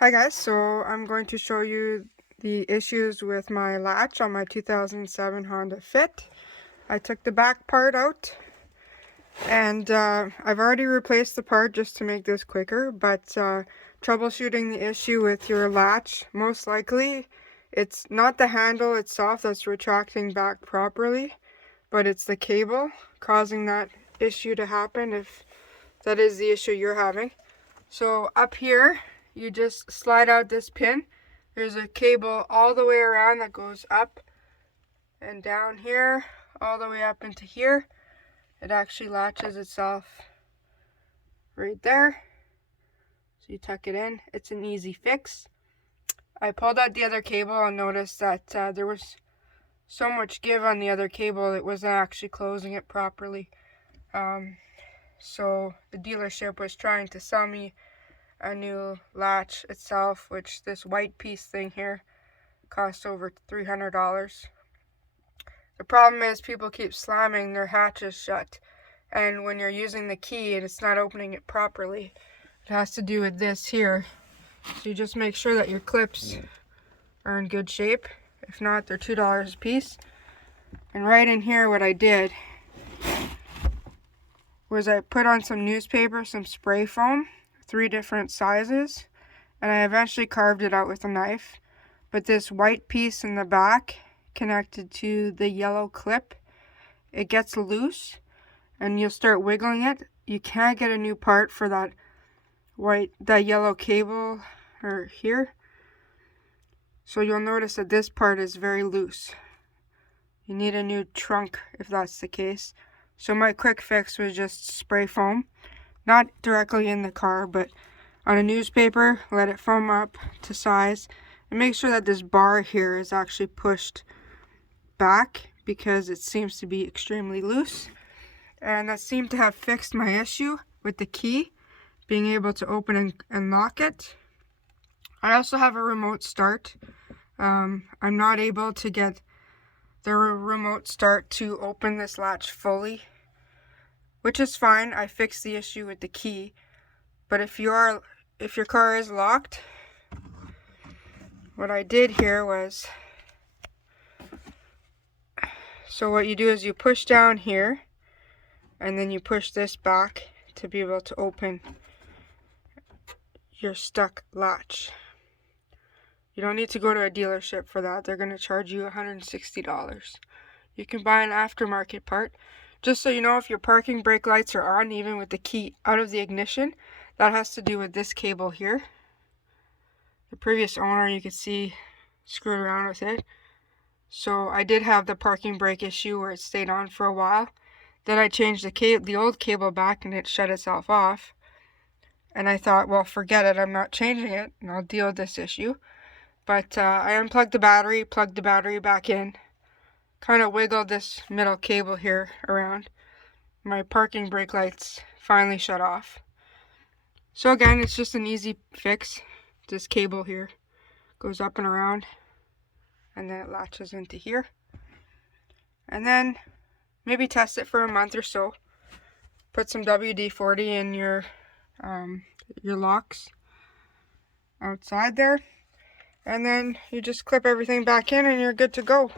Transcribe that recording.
Hi guys, so I'm going to show you the issues with my latch on my 2007 Honda Fit. I took the back part out and I've already replaced the part just to make this quicker, but troubleshooting the issue with your latch, most likely it's not the handle itself that's retracting back properly, but it's the cable causing that issue to happen if that is the issue you're having. So up here, you just slide out this pin. There's a cable all the way around that goes up and down here, all the way up into here. It actually latches itself right there. So you tuck it in. It's an easy fix. I pulled out the other cable and noticed that there was so much give on the other cable, it wasn't actually closing it properly. So the dealership was trying to sell me a new latch itself, which this white piece thing here cost over $300. The problem is people keep slamming their hatches shut, and when you're using the key and it's not opening it properly, it has to do with this here. So you just make sure that your clips are in good shape. If not, they're $2 a piece. And right in here, what I did was I put on some newspaper, some spray foam, 3 different sizes, and I eventually carved it out with a knife. But this white piece in the back connected to the yellow clip, it gets loose and you'll start wiggling it. You can't get a new part for that yellow cable or here. So you'll notice that this part is very loose. You need a new trunk if that's the case. So my quick fix was just spray foam. Not directly in the car, but on a newspaper, let it foam up to size. And make sure that this bar here is actually pushed back because it seems to be extremely loose. And that seemed to have fixed my issue with the key, being able to open and lock it. I also have a remote start. I'm not able to get the remote start to open this latch fully, which is fine. I fixed the issue with the key. But if your car is locked, what I did here was, so what you do is you push down here and then you push this back to be able to open your stuck latch. You don't need to go to a dealership for that. They're going to charge you $160. You can buy an aftermarket part. Just so you know, if your parking brake lights are on, even with the key out of the ignition, that has to do with this cable here. The previous owner, you could see, screwed around with it. So I did have the parking brake issue where it stayed on for a while. Then I changed the old cable back and it shut itself off. And I thought, well, forget it, I'm not changing it, and I'll deal with this issue. But I unplugged the battery, plugged the battery back in, kind of wiggled this middle cable here around. My parking brake lights finally shut off. So again, it's just an easy fix. This cable here goes up and around, and then it latches into here. And then maybe test it for a month or so. Put some WD-40 in your locks outside there, and then you just clip everything back in and you're good to go.